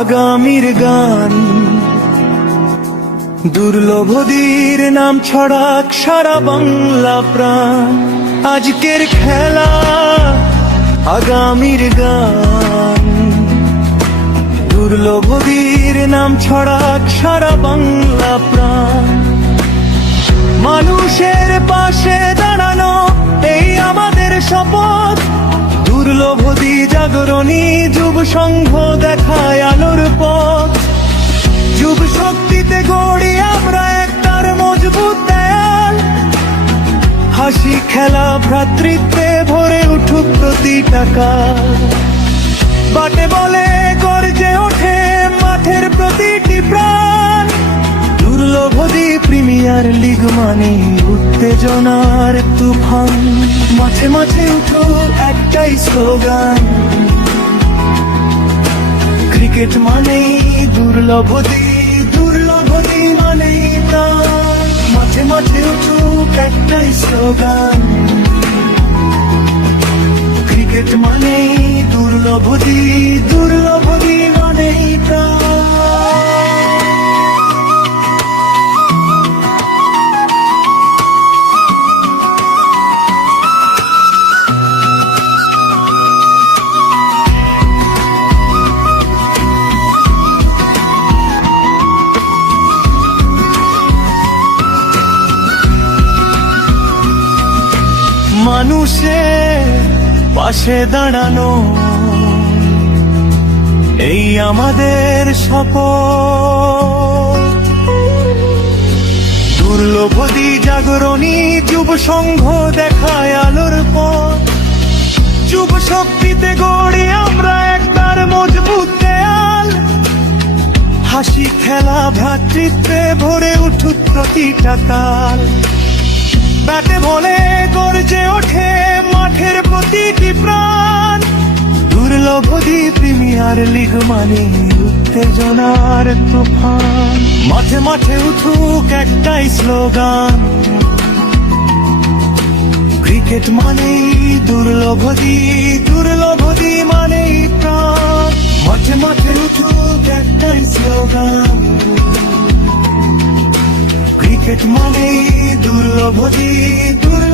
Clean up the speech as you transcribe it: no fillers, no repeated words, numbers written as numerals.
আগামীর গান। দুর্লভদীর নাম ছড়াক সারা বাংলা প্রাণ। আজকের খেলা আগামীর গান। দুর্লভদীর নাম ছড়াক সারা বাংলা প্রাণ। মানুষের পাশে দাঁড়ানো এই আমাদের শপথ। দুর্লভদী জাগরণী যুব সংঘ দেখায় আলোর পথ। যুব শক্তিতে গড়ি আমরা একটার মজবুত দেয়াল। হাসি খেলা ভ্রাতৃত্বে ভরে উঠুক প্রতিটা কাল। বাটে বলে গর্জে ওঠে মাঠের প্রতিটি প্রাণ। দুর্লভদী প্রিমিয়ার লিগ মানে উত্তেজনার তুফান। মাঠে মাঠে উঠো একটাই স্লোগান, ক্রিকেট মানেই দুর্লভদী, দুর্লভদী মানেই প্রাণ। মাঠে মাঠে উঠো একটাই স্লোগান, ক্রিকেট মানেই দুর্লভদী, দুর্লভদী মানেই প্রাণ। মানুষের পাশে দাঁড়ানো এই আমাদের শপথ। দুর্লভদী জাগরণী যুব সংঘ দেখায় আলোর পথ। যুব শক্তিতে গড়ি আমরা একবার মজবুত দেয়াল। হাসি খেলা ভ্রাতৃত্বে ভরে উঠুক প্রতিটা কাল। ব্যাটে বলে গর্জে ওঠে মাঠের প্রতিটি প্রাণ। দুর্লভদী প্রিমিয়ার লিগ মানে উত্তেজনার তুফান। মাঠে মাঠে উঠুক একটাই স্লোগান, ক্রিকেট মানেই দুর্লভদী, দুর্লভদী মানেই প্রাণ। মাঠে মাঠে উঠুক একটাই স্লোগান, ক্রিকেট মানেই দুর্লভদী, দুর্লভদী।